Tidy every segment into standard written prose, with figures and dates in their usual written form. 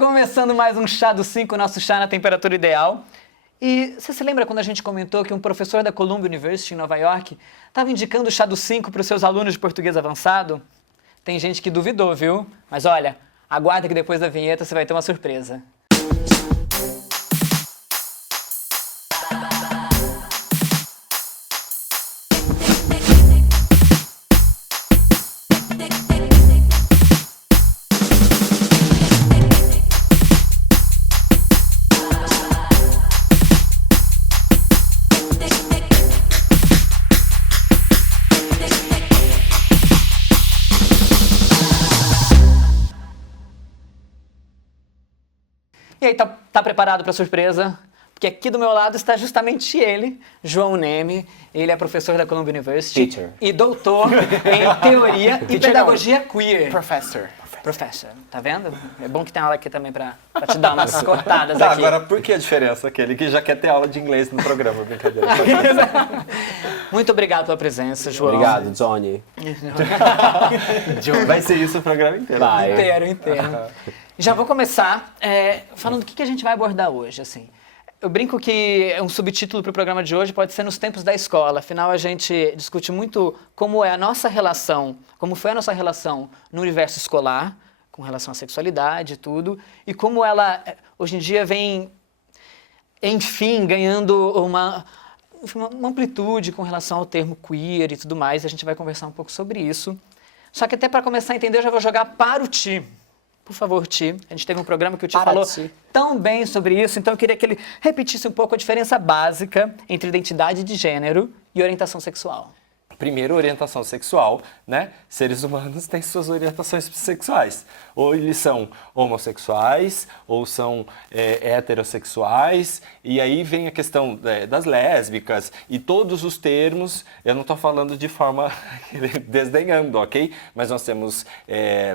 Começando mais um Chá do 5, nosso chá na temperatura ideal. E você se lembra quando a gente comentou que um professor da Columbia University em Nova York estava indicando o Chá do 5 para os seus alunos de português avançado? Tem gente que duvidou, viu? Mas olha, aguarda que depois da vinheta você vai ter uma surpresa. E aí, tá preparado para a surpresa? Porque aqui do meu lado está justamente ele, João Neme. Ele é professor da Columbia University. Teacher. E doutor em teoria e pedagogia queer. Professor. Professor, tá vendo? É bom que tem aula aqui também pra te dar umas cortadas Tá, aqui. agora por que a diferença? Aquele que já quer ter aula de inglês no programa, brincadeira. Muito obrigado pela presença, João. Obrigado, Johnny. Vai ser isso o programa inteiro. Vai. Inteiro. Já vou começar falando o que a gente vai abordar hoje, assim. Eu brinco que um subtítulo para o programa de hoje pode ser Nos Tempos da Escola. Afinal, a gente discute muito como é a nossa relação, como foi a nossa relação no universo escolar, com relação à sexualidade e tudo, e como ela, hoje em dia, vem, enfim, ganhando uma amplitude com relação ao termo queer e tudo mais. A gente vai conversar um pouco sobre isso. Só que até para começar a entender, eu já vou jogar para o Ti. Por favor, Ti. A gente teve um programa que o Ti falou tão bem sobre isso, então eu queria que ele repetisse um pouco a diferença básica entre identidade de gênero e orientação sexual. Primeiro, orientação sexual, né? Seres humanos têm suas orientações sexuais. Ou eles são homossexuais, ou são heterossexuais. E aí vem a questão das lésbicas e todos os termos. Eu não estou falando de forma desdenhando, ok? Mas nós temos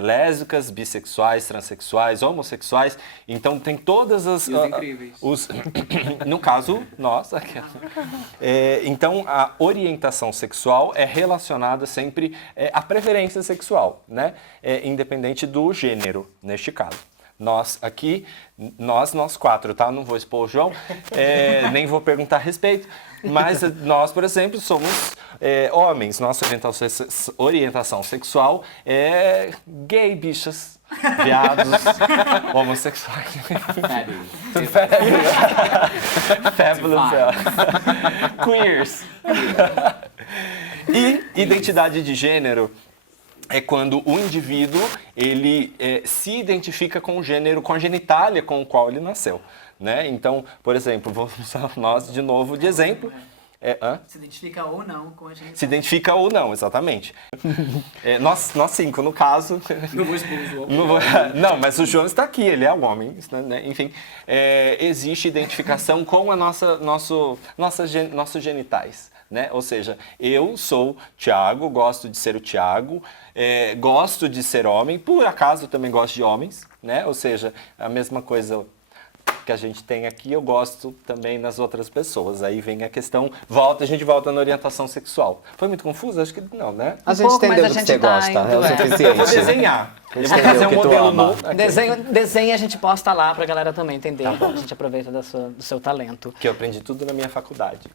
lésbicas, bissexuais, transexuais, homossexuais. Então tem todas as... E os incríveis. No caso, nós. Então a orientação sexual é relacionada sempre à preferência sexual, né? Independente do gênero, neste caso. Nós aqui, nós quatro, tá? Não vou expor o João, nem vou perguntar a respeito, mas nós, por exemplo, somos homens. Nossa orientação sexual é gay, bichas, viados, homossexuais. Fabulous. Queers. E identidade de gênero é quando o indivíduo ele se identifica com o gênero, com a genitália com o qual ele nasceu, né? Então, por exemplo, vamos usar nós de novo de exemplo. Se identifica ou não com a genitália. Se identifica ou não, exatamente. Nós cinco, no caso... Não vou expor o João. Não, mas o João está aqui, ele é um homem, né? Enfim, existe identificação com a nossos genitais. Né? Ou seja, eu sou Thiago, gosto de ser o Thiago, gosto de ser homem, por acaso também gosto de homens, né? Ou seja, a mesma coisa que a gente tem aqui, eu gosto também nas outras pessoas. Aí vem a questão, a gente volta na orientação sexual. Foi muito confuso? Acho que não, né? A gente entendeu do que você gosta, é o suficiente. Eu vou desenhar. Eu vou fazer um modelo novo. Desenho a gente posta lá pra galera também entender. Tá, a gente aproveita do seu talento. Que eu aprendi tudo na minha faculdade.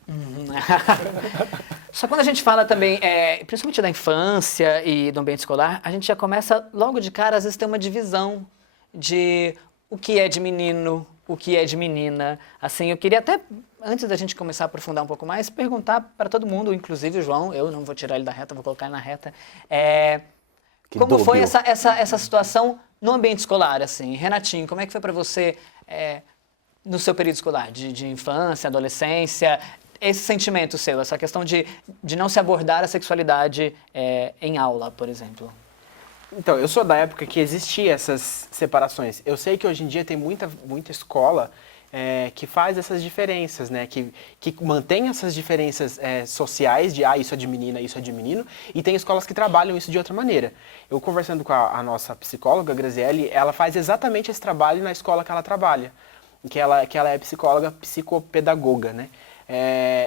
Só quando a gente fala também, principalmente da infância e do ambiente escolar, a gente já começa logo de cara, às vezes tem uma divisão de o que é de menino, o que é de menina. Assim, eu queria até, antes da gente começar a aprofundar um pouco mais, perguntar para todo mundo, inclusive o João, eu não vou tirar ele da reta, vou colocar ele na reta, como foi essa situação no ambiente escolar, assim? Renatinho, como é que foi para você no seu período escolar, de infância, adolescência, esse sentimento seu, essa questão de não se abordar a sexualidade em aula, por exemplo? Então, eu sou da época que existia essas separações. Eu sei que hoje em dia tem muita escola que faz essas diferenças, né? Que mantém essas diferenças sociais de isso é de menina, isso é de menino, e tem escolas que trabalham isso de outra maneira. Eu conversando com a nossa psicóloga, Graziele, ela faz exatamente esse trabalho na escola que ela trabalha, que ela é psicóloga, psicopedagoga, né?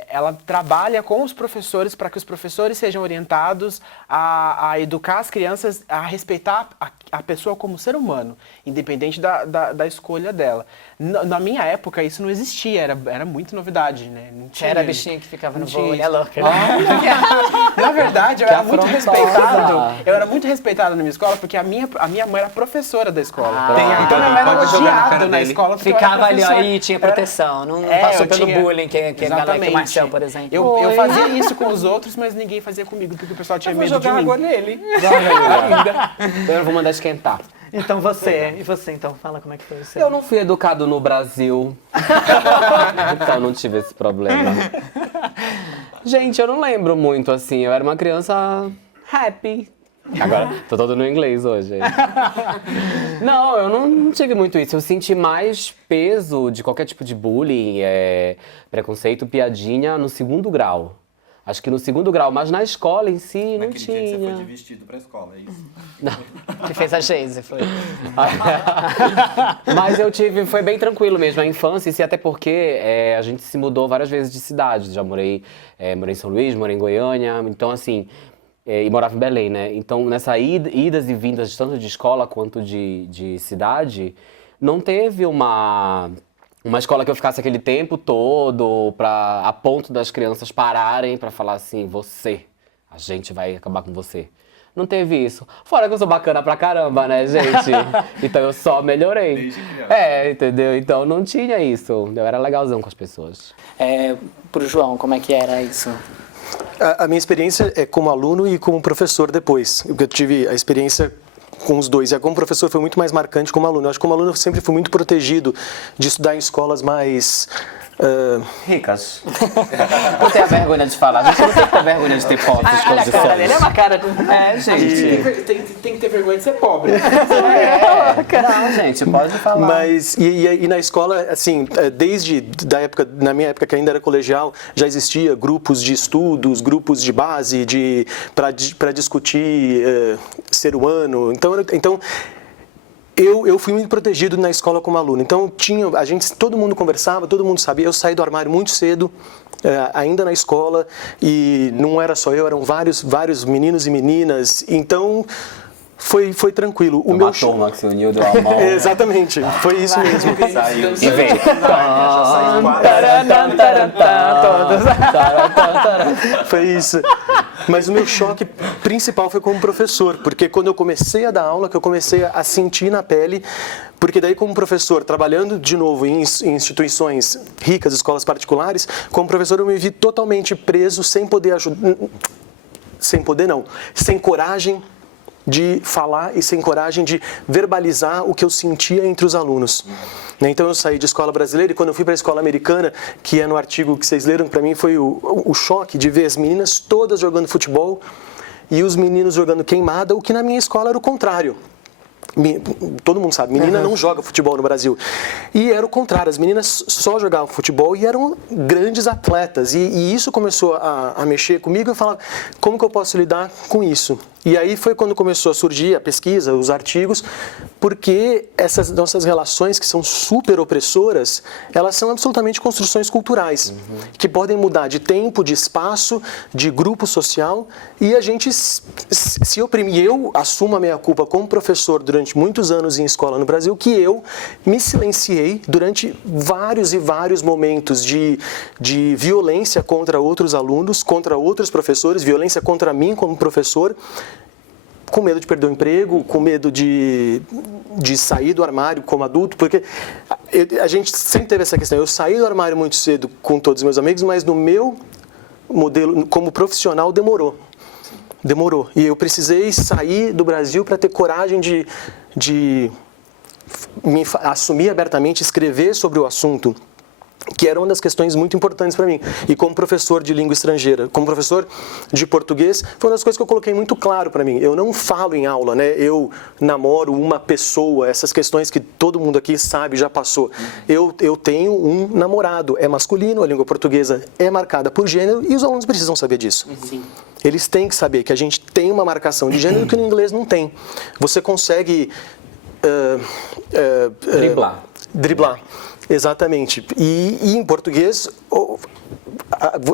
ela trabalha com os professores para que os professores sejam orientados a educar as crianças a respeitar a pessoa como ser humano, independente da escolha dela. Na minha época, isso não existia, era muito novidade, né? Não tinha, Era a bichinha que ficava no não tinha vôlei, isso. é louca. Na verdade, eu Que era muito afrontosa. respeitado. Eu era muito respeitado na minha escola porque a minha mãe era professora da escola. Tem Então eu era pode jogar na cara odiado na dele. escola porque eu era Ficava ali, ó, professor. e tinha proteção. Não É, passou eu pelo tinha- bullying que a galera, que o Exatamente. Marcel, por exemplo. Eu Oi. fazia isso com os outros, mas ninguém fazia comigo, porque o pessoal tinha Eu vou medo de jogar mim. água nele. Então eu vou mandar esquentar. Então você, e você então, fala como é que foi o seu. Eu não fui educado no Brasil. Então não tive esse problema. Gente, eu não lembro muito assim. Eu era uma criança happy. Agora, tô todo no inglês hoje. Não, eu não tive muito isso. Eu senti mais peso de qualquer tipo de bullying, preconceito, piadinha no segundo grau. Acho que no segundo grau, mas na escola em si não tinha. vestido pra escola, é isso? Que fez a Geise, foi. Mas foi bem tranquilo mesmo, a infância, e até porque a gente se mudou várias vezes de cidade. Já morei em São Luís, morei em Goiânia, então assim, e morava em Belém, né? Então nessa idas e vindas, tanto de escola quanto de cidade, não teve uma escola que eu ficasse aquele tempo todo a ponto das crianças pararem pra falar assim, a gente vai acabar com você. Não teve isso. Fora que eu sou bacana pra caramba, né, gente? Então eu só melhorei. Desde criança. Entendeu? Então não tinha isso. Eu era legalzão com as pessoas. Pro João, como é que era isso? A minha experiência é como aluno e como professor depois. Eu tive a experiência com os dois. E como professor foi muito mais marcante como aluno. Eu acho que como aluno eu sempre fui muito protegido de estudar em escolas mais... Ricas. Não tenha vergonha de falar. A gente não tem que ter vergonha de ter fotos, Olha a cara dele, é uma cara... gente. Tem que ter vergonha de ser pobre. Não, gente, pode falar. Mas, e na escola, assim, na minha época que ainda era colegial, já existia grupos de estudos, grupos de base, para discutir ser humano. Então eu fui muito protegido na escola como aluno. Então todo mundo conversava, todo mundo sabia. Eu saí do armário muito cedo, ainda na escola, e não era só eu, eram vários meninos e meninas. Então foi tranquilo. Uma turma que se uniu do amor. Exatamente, foi isso mesmo. Saiu. E vem. Já saiu Foi isso. Mas o meu choque principal foi como professor, porque quando eu comecei a dar aula, que eu comecei a sentir na pele, porque daí como professor, trabalhando de novo em instituições ricas, escolas particulares, como professor eu me vi totalmente preso, sem poder ajudar, sem coragem de falar e sem coragem de verbalizar o que eu sentia entre os alunos. Então eu saí de escola brasileira e quando eu fui para a escola americana, que é no artigo que vocês leram, para mim foi o choque de ver as meninas todas jogando futebol e os meninos jogando queimada, o que na minha escola era o contrário. Todo mundo sabe, menina não joga futebol no Brasil. E era o contrário, as meninas só jogavam futebol e eram grandes atletas. E isso começou a mexer comigo, eu falava, como que eu posso lidar com isso? E aí foi quando começou a surgir a pesquisa, os artigos, porque essas nossas relações que são super opressoras, elas são absolutamente construções culturais, que podem mudar de tempo, de espaço, de grupo social, e a gente se oprimir. Eu assumo a minha culpa como professor durante muitos anos em escola no Brasil, que eu me silenciei durante vários e vários momentos de violência contra outros alunos, contra outros professores, violência contra mim como professor, com medo de perder o emprego, com medo de sair do armário como adulto, porque a gente sempre teve essa questão. Eu saí do armário muito cedo com todos os meus amigos, mas no meu modelo como profissional demorou. E eu precisei sair do Brasil para ter coragem de me assumir abertamente, escrever sobre o assunto, que era uma das questões muito importantes para mim. E como professor de língua estrangeira, como professor de português, foi uma das coisas que eu coloquei muito claro para mim. Eu não falo em aula, né? Eu namoro uma pessoa, essas questões que todo mundo aqui sabe, já passou. Eu tenho um namorado, é masculino, a língua portuguesa é marcada por gênero e os alunos precisam saber disso. Sim. Eles têm que saber que a gente tem uma marcação de gênero que no inglês não tem. Você consegue... Driblar. Driblar. Exatamente. E em português,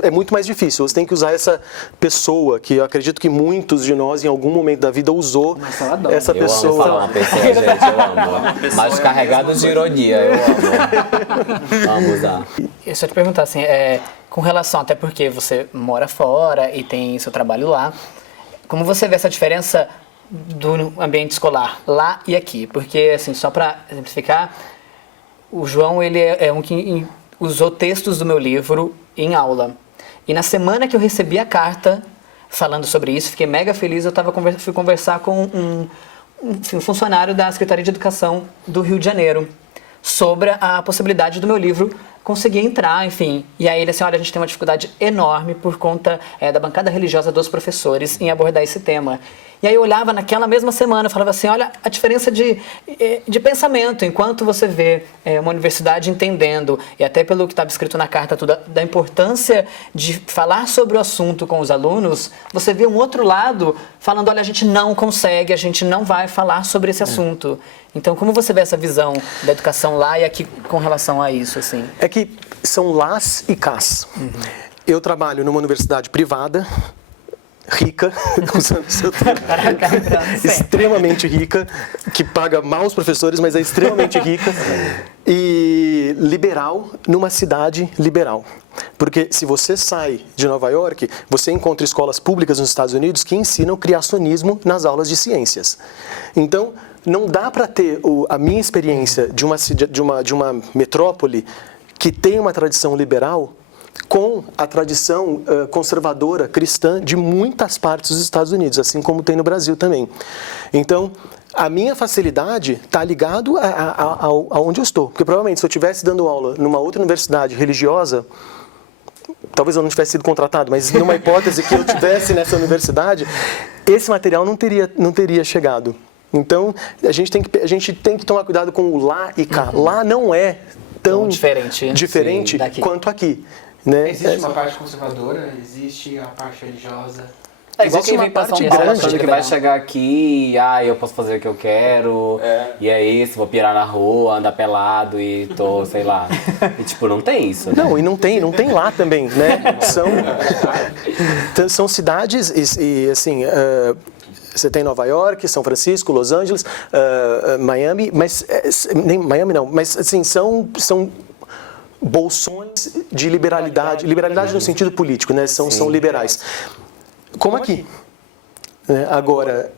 é muito mais difícil. Você tem que usar essa pessoa, que eu acredito que muitos de nós, em algum momento da vida, usou Marcelo adora. essa Eu amo pessoa. falar uma pessoa, gente, eu amo. Mas carregado de ironia, eu amo. Amo usar. E só te perguntar, assim, com relação, até porque você mora fora e tem seu trabalho lá, como você vê essa diferença do ambiente escolar lá e aqui? Porque, assim, só para exemplificar, o João, ele é um que usou textos do meu livro em aula. E na semana que eu recebi a carta falando sobre isso, fiquei mega feliz, fui conversar com um funcionário da Secretaria de Educação do Rio de Janeiro sobre a possibilidade do meu livro conseguir entrar, enfim. E aí ele assim, olha, a gente tem uma dificuldade enorme por conta da bancada religiosa dos professores em abordar esse tema. E aí eu olhava naquela mesma semana e falava assim, olha a diferença de pensamento, enquanto você vê uma universidade entendendo, e até pelo que estava escrito na carta, da importância de falar sobre o assunto com os alunos, você vê um outro lado falando, olha, a gente não consegue, a gente não vai falar sobre esse assunto. Então, como você vê essa visão da educação lá e aqui com relação a isso, assim? É que são las e cas. Eu trabalho numa universidade privada, rica, usando o seu termo, extremamente rica, que paga mal os professores, mas é extremamente rica, e liberal numa cidade liberal. Porque se você sai de Nova York, você encontra escolas públicas nos Estados Unidos que ensinam criacionismo nas aulas de ciências. Então, não dá para ter a minha experiência de uma metrópole que tem uma tradição liberal com a tradição conservadora cristã de muitas partes dos Estados Unidos, assim como tem no Brasil também. Então, a minha facilidade está ligado a onde eu estou. Porque provavelmente se eu estivesse dando aula numa outra universidade religiosa, talvez eu não tivesse sido contratado, mas numa hipótese que eu tivesse nessa universidade, esse material não teria chegado. Então, a gente tem que tomar cuidado com o lá e cá. Lá não é tão diferente quanto aqui. Né? Existe uma parte conservadora, existe a parte religiosa. É igual Existe quem uma vem pra São parte Paulo grande achando que vai chegar aqui e eu posso fazer o que eu quero, e é isso, vou pirar na rua, andar pelado e tô, sei lá. E tipo, não tem isso, né? Não, e não tem lá também, né? São cidades e assim, você tem Nova York, São Francisco, Los Angeles, Miami, mas nem Miami não, mas assim, são bolsões de liberalidade no sentido político, né? São liberais. Como aqui. Agora,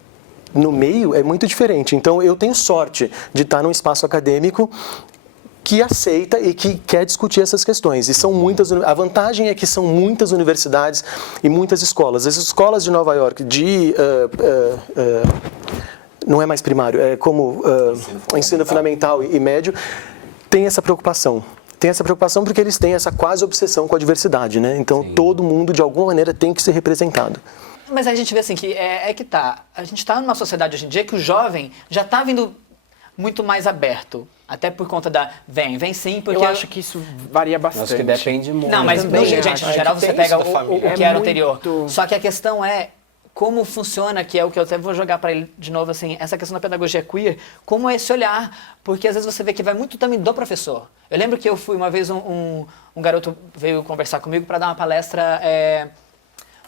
no meio é muito diferente. Então, eu tenho sorte de estar num espaço acadêmico que aceita e que quer discutir essas questões. E são muitas. A vantagem é que são muitas universidades e muitas escolas. As escolas de Nova York, não é mais primário, é como ensino fundamental e médio, tem essa preocupação. Tem essa preocupação porque eles têm essa quase obsessão com a diversidade, né? Então, todo mundo, de alguma maneira, tem que ser representado. Mas a gente vê assim que a gente está numa sociedade hoje em dia que o jovem já está vindo muito mais aberto. Até por conta vem sim, porque... Eu acho que isso varia bastante. Acho que depende muito. Não, mas gente, em geral você pega o que era anterior. muito... Só que a questão é como funciona, que é o que eu até vou jogar para ele de novo, assim, essa questão da pedagogia queer, como é esse olhar, porque às vezes você vê que vai muito também do professor. Eu lembro que eu fui uma vez, um garoto veio conversar comigo para dar uma palestra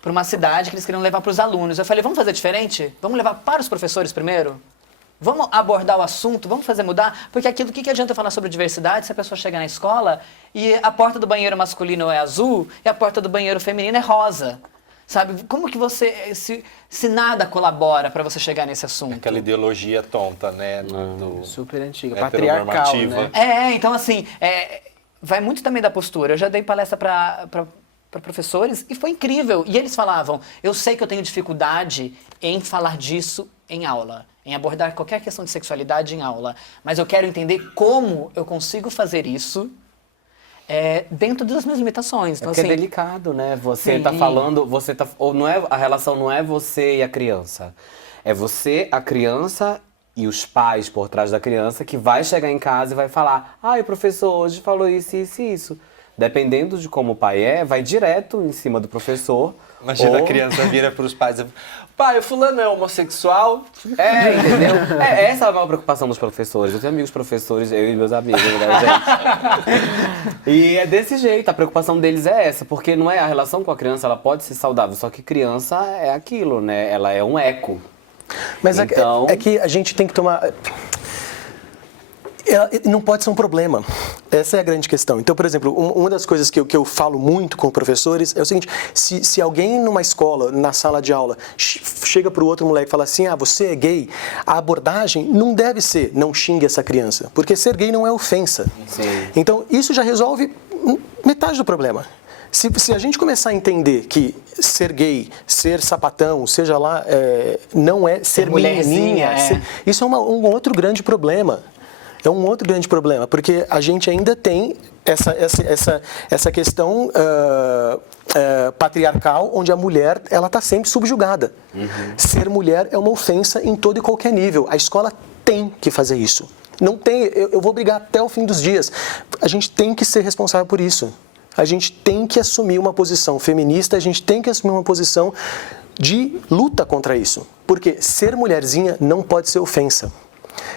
para uma cidade que eles queriam levar para os alunos. Eu falei, vamos fazer diferente? Vamos levar para os professores primeiro? Vamos abordar o assunto, vamos fazer mudar? Porque aquilo, o que adianta falar sobre diversidade se a pessoa chega na escola e a porta do banheiro masculino é azul e a porta do banheiro feminino é rosa? Sabe? Como que você, se nada colabora para você chegar nesse assunto? Aquela ideologia tonta, né? Super antiga, patriarcal, né? Então assim, vai muito também da postura. Eu já dei palestra para professores e foi incrível. E eles falavam, eu sei que eu tenho dificuldade em falar disso em aula, em abordar qualquer questão de sexualidade em aula, mas eu quero entender como eu consigo fazer isso dentro das minhas limitações. Então, porque assim, é delicado, né? Você tá falando, a relação não é você e a criança. É você, a criança e os pais por trás da criança que vai chegar em casa e vai falar, o professor hoje falou isso, isso e isso. Dependendo de como o pai vai direto em cima do professor Imagina a Ou- criança vira pros pais e pai, o fulano é homossexual. Entendeu? Essa é a maior preocupação dos professores. Eu tenho amigos professores, eu e meus amigos, né, gente? E é desse jeito, a preocupação deles é essa, porque não é a relação com a criança, ela pode ser saudável, só que criança é aquilo, né? Ela é um eco. Mas Então- é que a gente tem que tomar... Não pode ser um problema. Essa é a grande questão. Então, por exemplo, uma das coisas que eu falo muito com professores é o seguinte: se alguém numa escola, na sala de aula, chega para o outro moleque e fala assim, você é gay, a abordagem não deve ser não xingue essa criança, porque ser gay não é ofensa. Sim. Então, isso já resolve metade do problema. Se a gente começar a entender que ser gay, ser sapatão, seja lá, não é ser mulherzinha, menininha, isso é um outro grande problema. É um outro grande problema, porque a gente ainda tem essa questão patriarcal, onde a mulher ela está sempre subjugada. Ser mulher é uma ofensa em todo e qualquer nível. A escola tem que fazer isso. Não tem, eu vou brigar até o fim dos dias. A gente tem que ser responsável por isso. A gente tem que assumir uma posição feminista, a gente tem que assumir uma posição de luta contra isso. Porque ser mulherzinha não pode ser ofensa.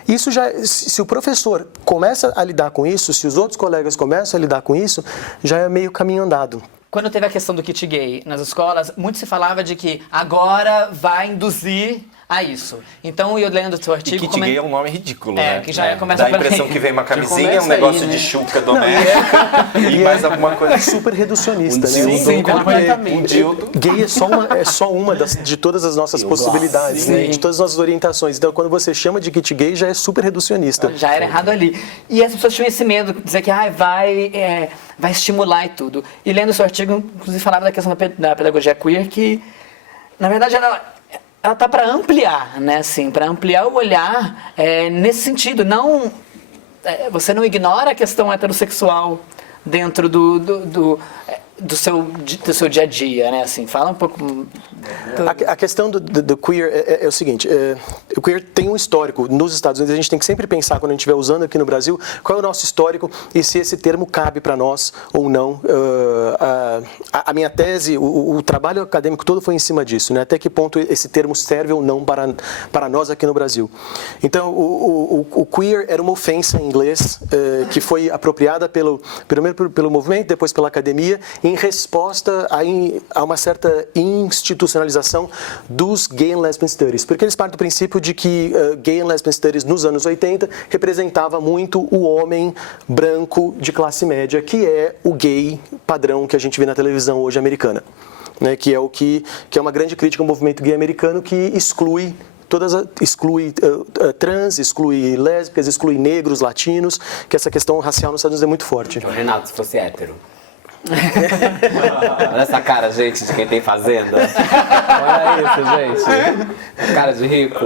Isso já, se o professor começa a lidar com isso, se os outros colegas começam a lidar com isso, já é meio caminho andado. Quando teve a questão do kit gay nas escolas, muito se falava de que agora vai induzir a isso. Então, eu lendo o seu E artigo... kit gay é um nome ridículo, né? que já começa Dá a por aí. impressão que vem uma camisinha, começa um negócio aí, né? de chuca doméstica e mais alguma coisa. É super reducionista, né? dildo, sim, um dildo. Gay é só uma de todas as nossas possibilidades, né? De todas as nossas orientações. Então, quando você chama de kit gay, já é super reducionista. Já era errado ali. E as pessoas tinham esse medo, de dizer que vai estimular e tudo. E lendo o seu artigo, inclusive falava da questão da pedagogia queer, que, na verdade, ela tá para ampliar, né, assim, para ampliar o olhar nesse sentido. Não, você não ignora a questão heterossexual dentro do seu dia a dia, né, assim, fala um pouco... A questão do queer é o seguinte, o queer tem um histórico nos Estados Unidos, a gente tem que sempre pensar, quando a gente estiver usando aqui no Brasil, qual é o nosso histórico e se esse termo cabe para nós ou não. A minha tese, o trabalho acadêmico todo foi em cima disso, né? Até que ponto esse termo serve ou não para nós aqui no Brasil. Então, o queer era uma ofensa em inglês que foi apropriada primeiro pelo movimento, depois pela academia, em resposta a uma certa institucionalização dos Gay and Lesbian Studies, porque eles partem do princípio de que Gay and Lesbian Studies nos anos 80 representava muito o homem branco de classe média, que é o gay padrão que a gente vê na televisão hoje americana, né? Que é uma grande crítica ao movimento gay americano, que exclui trans, exclui lésbicas, exclui negros, latinos, que essa questão racial nos Estados Unidos é muito forte. O Renato, se fosse hétero. Olha essa cara, gente, de quem tem fazenda. Olha isso, gente. Cara de rico.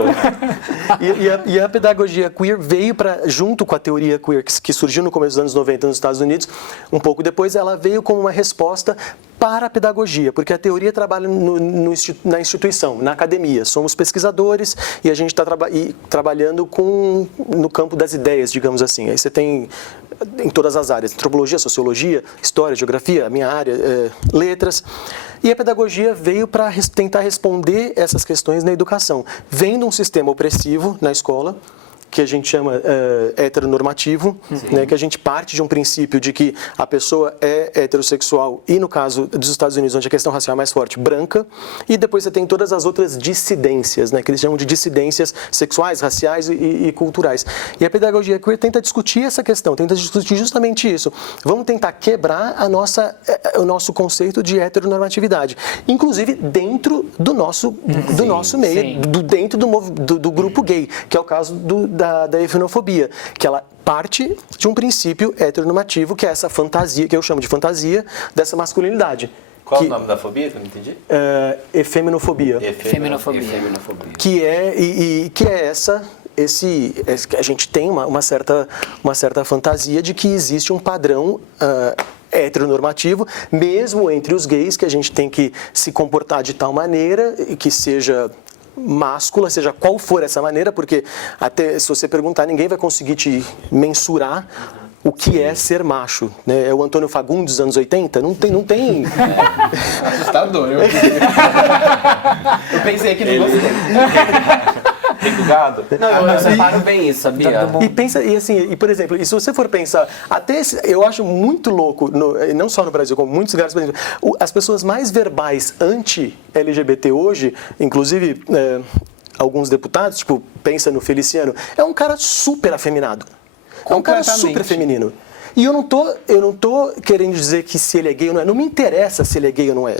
E a pedagogia queer veio junto com a teoria queer que surgiu no começo dos anos 90 nos Estados Unidos, um pouco depois, ela veio como uma resposta para a pedagogia, porque a teoria trabalha na instituição, na academia. Somos pesquisadores e a gente está trabalhando no campo das ideias, digamos assim. Aí você tem em todas as áreas, antropologia, sociologia, história, geografia, a minha área, letras. E a pedagogia veio para tentar responder essas questões na educação. Vendo um sistema opressivo na escola, que a gente chama heteronormativo, né, que a gente parte de um princípio de que a pessoa é heterossexual e, no caso dos Estados Unidos, onde a questão racial é mais forte, branca, e depois você tem todas as outras dissidências, né, que eles chamam de dissidências sexuais, raciais e culturais. E a pedagogia queer tenta discutir essa questão, tenta discutir justamente isso. Vamos tentar quebrar o nosso conceito de heteronormatividade, inclusive dentro do nosso meio, dentro do grupo gay, que é o caso da efenofobia, que ela parte de um princípio heteronormativo, que é essa fantasia, que eu chamo de fantasia, dessa masculinidade. Qual é o nome da fobia que eu não entendi? Efeminofobia. Feminofobia. Que é a gente tem uma certa fantasia de que existe um padrão heteronormativo, mesmo entre os gays, que a gente tem que se comportar de tal maneira que seja máscula, seja qual for essa maneira, porque até se você perguntar, ninguém vai conseguir te mensurar o que é ser macho, né? É o Antônio Fagundes dos anos 80, não tem... Assustador. Eu pensei que não gostei. Tem do gado? Não, eu separo bem isso, sabia? E por exemplo, e se você for pensar, eu acho muito louco, não só no Brasil, como em muitos lugares, por exemplo, as pessoas mais verbais anti-LGBT hoje, inclusive alguns deputados, tipo, pensa no Feliciano, é um cara super afeminado. É um cara super feminino. E eu não tô querendo dizer que se ele é gay ou não é. Não me interessa se ele é gay ou não é.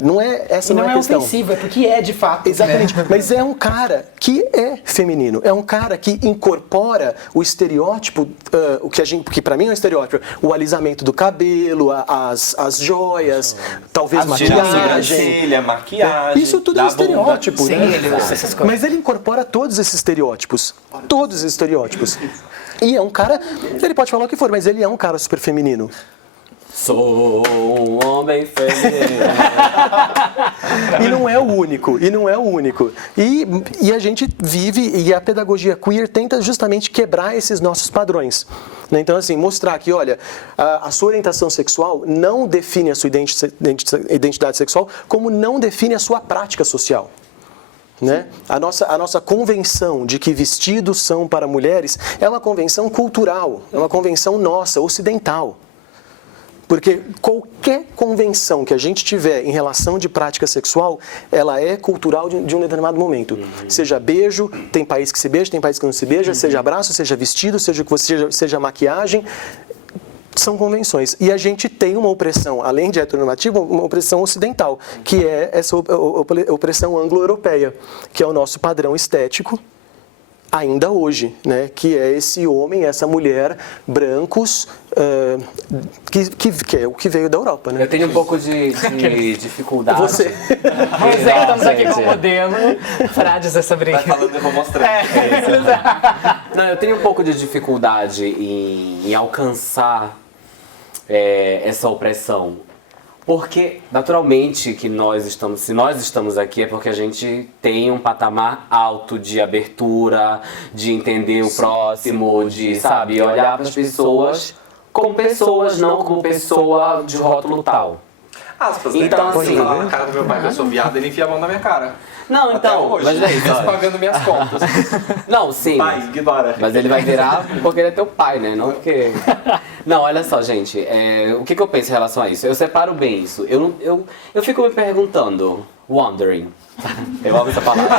Essa não é a questão. Não é ofensivo, é porque é de fato. Exatamente. Né? Mas é um cara que é feminino. É um cara que incorpora o estereótipo, que pra mim é um estereótipo, o alisamento do cabelo, as joias, talvez maquiagem. Maquiagem. Isso tudo é um estereótipo, Sim, né? essas coisas. Mas ele incorpora todos esses estereótipos. Todos esses estereótipos. E é um cara, ele pode falar o que for, mas ele é um cara super feminino. Sou um homem feminino. E não é o único. E a gente vive, e a pedagogia queer tenta justamente quebrar esses nossos padrões. Né? Então, assim, mostrar que, olha, a sua orientação sexual não define a sua identidade sexual, como não define a sua prática social. Né? A nossa convenção de que vestidos são para mulheres é uma convenção cultural, é uma convenção nossa, ocidental. Porque qualquer convenção que a gente tiver em relação de prática sexual, ela é cultural de um determinado momento. Seja beijo, tem país que se beija, tem país que não se beija, seja abraço, seja vestido, seja maquiagem. São convenções. E a gente tem uma opressão, além de heteronormativa, uma opressão ocidental, que é essa opressão anglo-europeia, que é o nosso padrão estético, ainda hoje, né? Que é esse homem, essa mulher, brancos, que é o que veio da Europa, né? Eu tenho um pouco de dificuldade. Você. Pois é, estamos aqui gente. com o modelo pra dizer sobre Vai isso. falando, eu vou mostrar. Não, eu tenho um pouco de dificuldade em alcançar essa opressão. Porque, naturalmente, se nós estamos aqui é porque a gente tem um patamar alto de abertura, de entender o próximo, de, sabe, olhar para as pessoas como pessoas, não como pessoa de rótulo tal. Aspas, Então, né? assim, Você fala na cara do meu pai que eu sou viado, ele enfia a mão na minha cara. Não, Até então, hoje, mas mesmo pagando minhas contas. Não, sim. Pai, ignora. Mas ele vai virar porque ele é teu pai, né? Não porque... Não, olha só, gente. O que eu penso em relação a isso? Eu separo bem isso. Eu fico me perguntando, wondering. Eu amo essa palavra.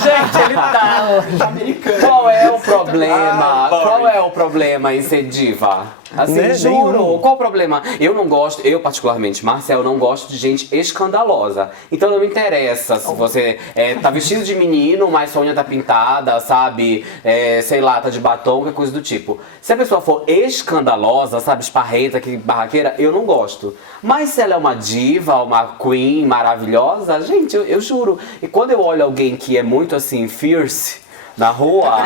Gente, ele tá Americano. Qual é o problema? Qual é o problema em ser diva? Assim, Né? juro. Nenhum. Qual o problema? Eu particularmente, Marcel, não gosto de gente escandalosa. Então não me interessa se você tá vestido de menino, mas sua unha tá pintada, sabe? Sei lá, tá de batom, qualquer coisa do tipo. Se a pessoa for escandalosa, sabe, esparreta, que barraqueira, eu não gosto. Mas se ela é uma diva, uma queen maravilhosa, gente, eu juro. E quando eu olho alguém que é muito assim, fierce, na rua,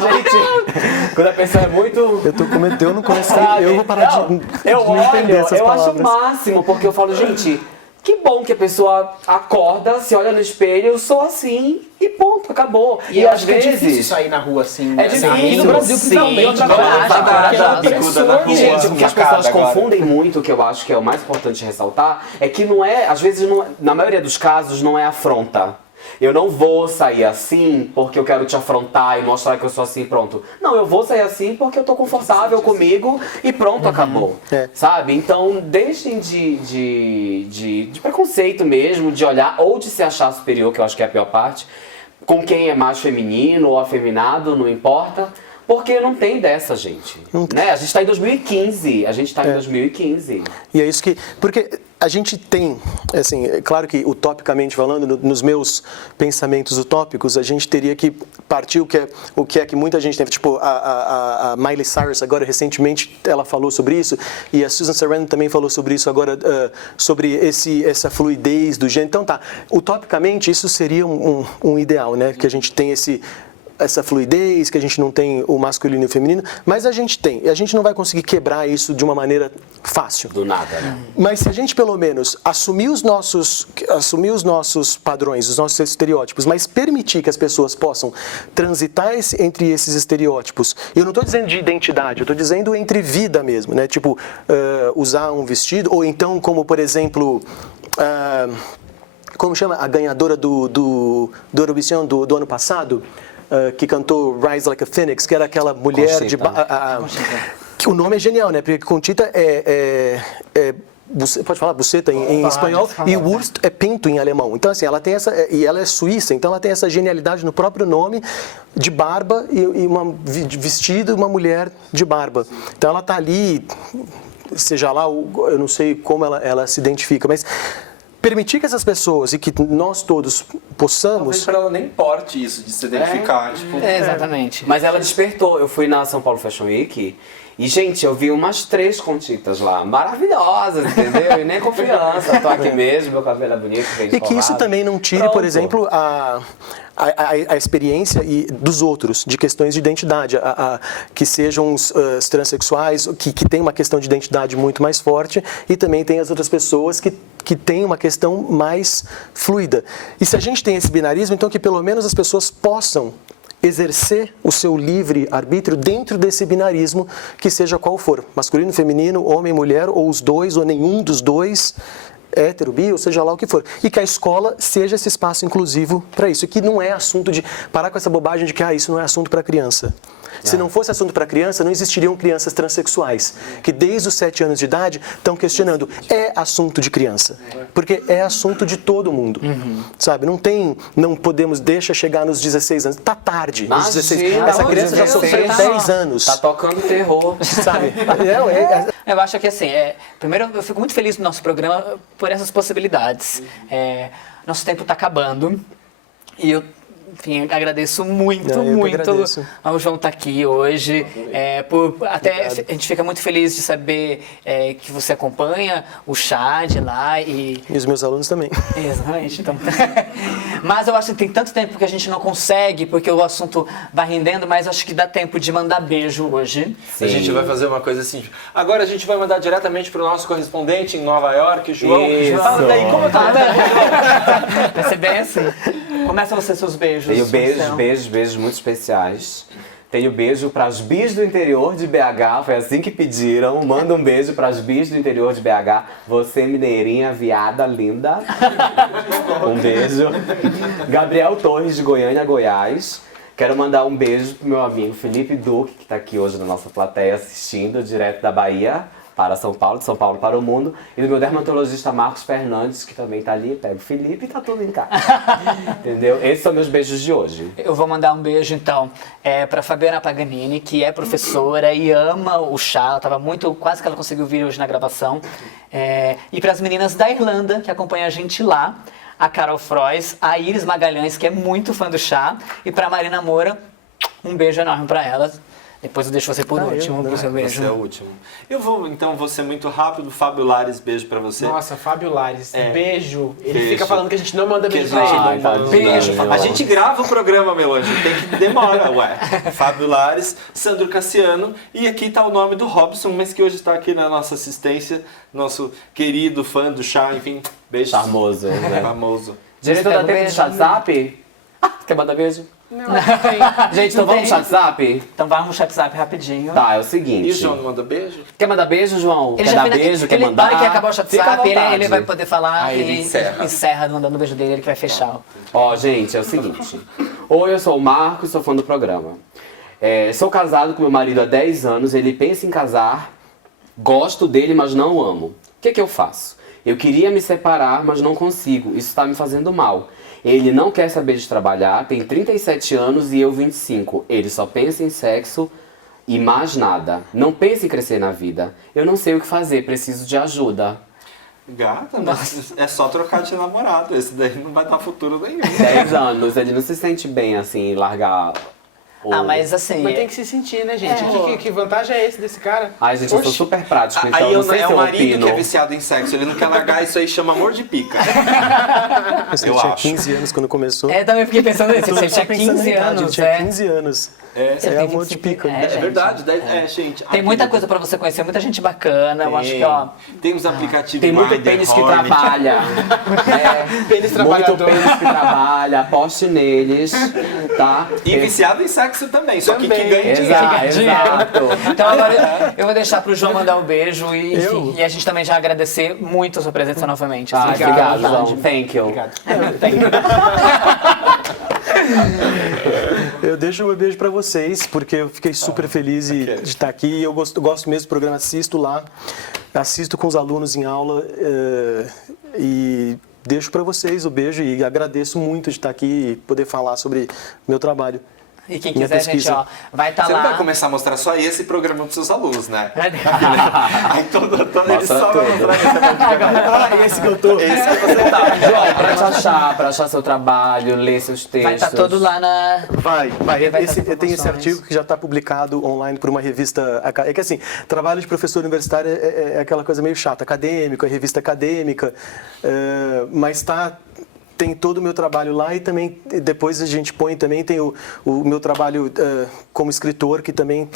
gente, quando a pessoa é muito... Eu tô comentando, eu não comecei, sabe? eu vou parar Não, de eu entender olho, essas eu acho o palavras. máximo, porque eu falo, gente, que bom que a pessoa acorda, se olha no espelho, eu sou assim e ponto, acabou. E eu às acho que é difícil vezes... sair na rua assim. É difícil, aqui no Brasil, sim. principalmente. Outra coisa, bicuda na rua. Gente, o que as pessoas Facada agora. confundem muito, que eu acho que é o mais importante ressaltar, é que não é, às vezes, na maioria dos casos, não é afronta. Eu não vou sair assim porque eu quero te afrontar e mostrar que eu sou assim, pronto. Não, eu vou sair assim porque eu tô confortável comigo e pronto, acabou. Sabe? Então, deixem de preconceito mesmo, de olhar ou de se achar superior, que eu acho que é a pior parte, com quem é macho feminino ou afeminado, não importa. Porque não tem dessa, gente. Né? A gente tá em 2015. Em 2015. E é isso que... Porque a gente tem, assim, é claro que utopicamente falando, nos meus pensamentos utópicos, a gente teria que partir o que é que muita gente tem. Tipo, a Miley Cyrus agora, recentemente, ela falou sobre isso, e a Susan Sarandon também falou sobre isso agora, sobre essa fluidez do gênero. Então tá, utopicamente isso seria um ideal, né? Que a gente tem essa fluidez, que a gente não tem o masculino e o feminino, mas a gente tem. E a gente não vai conseguir quebrar isso de uma maneira fácil. Do nada, né? Mas se a gente, pelo menos, assumir os nossos padrões, os nossos estereótipos, mas permitir que as pessoas possam transitar entre esses estereótipos, eu não estou dizendo de identidade, eu estou dizendo entre vida mesmo, né? Tipo, usar um vestido, ou então, como, por exemplo, como chama a ganhadora do Eurovision do ano passado, que cantou Rise Like a Phoenix, que era aquela mulher que o nome é genial, né? Porque Conchita pode falar buceta em espanhol, e Wurst é pinto em alemão. Então, assim, ela tem e ela é suíça, então ela tem essa genialidade no próprio nome, de barba e de vestido, uma mulher de barba. Então ela tá ali, seja lá, eu não sei como ela se identifica, mas permitir que essas pessoas e que nós todos possamos... Talvez para ela nem importe isso, de se identificar. Tipo, Exatamente. Mas ela despertou. Eu fui na São Paulo Fashion Week e, gente, eu vi umas 3 Conchitas lá, maravilhosas, entendeu? E nem confiança, tô aqui mesmo, meu cabelo é bonito, bem E que isso escovado. também não tire, Pronto. por exemplo, a experiência dos outros, de questões de identidade, que sejam os transexuais, que tem uma questão de identidade muito mais forte, e também tem as outras pessoas que têm uma questão mais fluida. E se a gente tem esse binarismo, então que pelo menos as pessoas possam exercer o seu livre arbítrio dentro desse binarismo, que seja qual for, masculino, feminino, homem, mulher, ou os dois, ou nenhum dos dois, hétero, bi, ou seja lá o que for. E que a escola seja esse espaço inclusivo para isso. E que não é assunto de parar com essa bobagem de que isso não é assunto para criança. Se não fosse assunto para criança, não existiriam crianças transexuais, que desde os 7 anos de idade estão questionando. É assunto de criança, porque é assunto de todo mundo, sabe? Não podemos, deixa chegar nos 16 anos. Tá tarde, nos 16 anos. Essa criança já sofreu 10 anos. Tá tocando terror. Sabe? Eu acho que assim, primeiro eu fico muito feliz do nosso programa por essas possibilidades. Nosso tempo está acabando e eu, enfim, agradeço muito ao João estar aqui hoje. A gente fica muito feliz de saber que você acompanha o Chad lá e os meus alunos também. Exatamente. Então, mas eu acho que tem tanto tempo que a gente não consegue, porque o assunto vai rendendo, mas acho que dá tempo de mandar beijo hoje. A gente vai fazer uma coisa assim. Agora a gente vai mandar diretamente para o nosso correspondente em Nova York, João. Isso. Fala daí, como tá? Vai ser bem assim. Começa você seus beijos. Tenho Marcelo. beijos muito especiais. Tenho beijo para as bis do interior de BH, foi assim que pediram. Manda um beijo para as bis do interior de BH. Você, mineirinha, viada, linda. Um beijo. Gabriel Torres, de Goiânia, Goiás. Quero mandar um beijo pro meu amigo Felipe Duque, que está aqui hoje na nossa plateia assistindo, direto da Bahia para São Paulo, de São Paulo para o mundo. E do meu dermatologista Marcos Fernandes, que também tá ali. Pega o Felipe e tá tudo em casa. Entendeu? Esses são meus beijos de hoje. Eu vou mandar um beijo, então, para Fabiana Paganini, que é professora e ama o chá. Ela tava quase que ela conseguiu vir hoje na gravação. E para as meninas da Irlanda, que acompanham a gente lá. A Carol Frois, a Iris Magalhães, que é muito fã do chá. E para Marina Moura, um beijo enorme para elas. Depois eu deixo você por último, pro seu beijo. Você é o último. Eu vou ser muito rápido. Fábio Lares, beijo pra você. Nossa, Fábio Lares, beijo. Ele Beijo. fica falando que a gente não manda beijo Que pra a gente ele. não manda. Beijo, Fábio. A gente grava o programa, meu anjo. Tem que demora, ué. Fábio Lares, Sandro Cassiano. E aqui tá o nome do Robson, mas que hoje está aqui na nossa assistência. Nosso querido fã do chá, enfim. Beijo. Charmoso, né? Famoso. Diretor Você da quer um tempo de WhatsApp? Quer mandar beijo? Não tem. Gente, então vamos pro WhatsApp? Então vai no WhatsApp rapidinho. Tá, é o seguinte. E o João não manda beijo? Quer mandar beijo, João? Ele Quer já dar vem daqui- beijo? Quer ele mandar? vai que acabar o Fica à WhatsApp, vontade. ele vai poder falar Aí ele e encerra. mandando o beijo dele, ele que vai fechar. Ó, gente, é o seguinte. Oi, eu sou o Marcos, sou fã do programa. Sou casado com meu marido há 10 anos, ele pensa em casar, gosto dele, mas não o amo. O que eu faço? Eu queria me separar, mas não consigo. Isso está me fazendo mal. Ele não quer saber de trabalhar, tem 37 anos e eu 25. Ele só pensa em sexo e mais nada. Não pensa em crescer na vida. Eu não sei o que fazer, preciso de ajuda. Gata, mas é só trocar de namorado. Esse daí não vai dar futuro nenhum. 10 anos, ele não se sente bem assim, largar Ah, mas assim... Mas tem que se sentir, né, gente? Que vantagem é esse desse cara? Ai, gente, eu sou Oxi. super prático, então Aí eu não sei é se o eu marido opino. que é viciado em sexo, ele não quer largar isso aí, chama amor de pica. Você Eu tinha acho. 15 anos quando começou. também fiquei pensando nisso. Todo Você mundo tinha tá pensando 15 na idade, anos, eu tinha 15 anos. É, Você É tem amor de 25, pica. é, é gente. verdade, gente. Tem muita coisa pra você conhecer, muita gente bacana. Eu acho que, ó... Tem uns aplicativos Tem muito Grindr, pênis que Hornet. trabalha. Pênis Muito trabalhador. pênis que trabalha, aposte neles, tá? E viciado em sexo também, só que Também. ganha dinheiro. Exato. Então agora eu vou deixar pro João mandar um beijo e, Eu? enfim, e a gente também já agradecer muito a sua presença novamente. Ah, assim, obrigado, fica à vontade. João. Thank you. Eu deixo o meu beijo pra vocês, porque eu fiquei super feliz de estar aqui. Eu gosto mesmo do programa, assisto com os alunos em aula e deixo pra vocês o beijo e agradeço muito de estar aqui e poder falar sobre o meu trabalho. E quem Minha quiser, gente, pesquisa. ó, vai estar Você lá. não vai começar a mostrar só esse programa pros seus alunos, né? Vai- Aí todo ele Mostra só vai tudo. mostrar Esse que eu tô. esse que você tá. João, pra achar seu trabalho, ler seus textos. Vai estar todo lá na... Vai. Vai Tem esse informações. artigo que já está publicado online por uma revista. É que assim, trabalho de professor universitário é aquela coisa meio chata, acadêmico, é revista acadêmica, mas tem todo o meu trabalho lá e também depois a gente põe também tem o meu trabalho como escritor que também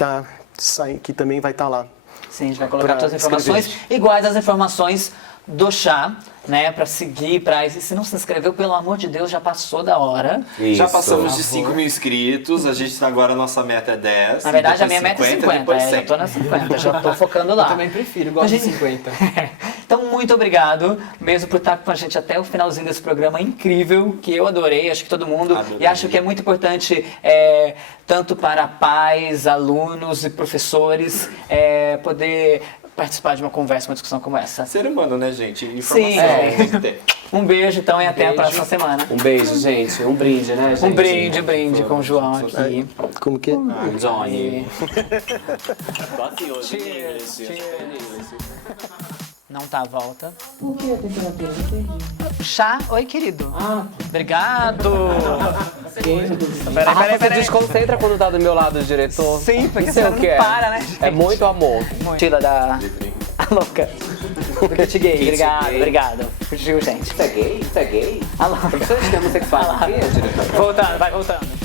que também vai estar lá. Sim, a gente vai colocar Pra todas as informações escrever. iguais às informações do chá, né? Pra seguir, se não se inscreveu, pelo amor de Deus, já passou da hora. Isso. Já passamos de 5 mil inscritos, a gente agora a nossa meta é 10. Na verdade, a depois minha meta é 50, depois já 100. tô na 50, já tô focando lá. Eu também prefiro, gosto de 50. Então, muito obrigado mesmo por estar com a gente até o finalzinho desse programa incrível, que eu adorei, acho que todo mundo. Adorei. E acho que é muito importante, tanto para pais, alunos e professores, poder participar de uma conversa, uma discussão como essa. Ser humano, né, gente? Informação. Sim. tem que ter. Um beijo, então, e até a Beijo. próxima semana. Um beijo, gente. Um brinde, né, gente? Um brinde com o João aqui. Como que é? Johnny. Não tá à volta. Por que a temperatura? Não entendi. Chá? Oi, querido. Obrigado. Peraí. Você desconcentra quando tá do meu lado, diretor? Sim, porque Isso é você o não que é? para, né? É muito amor. Tila da... A louca. Do Kit Gay. Obrigado. Curtiu, gente. Isso é gay? Isso é gay? A louca. Professores de homossexuais, o quê, diretor? Voltando, vai voltando.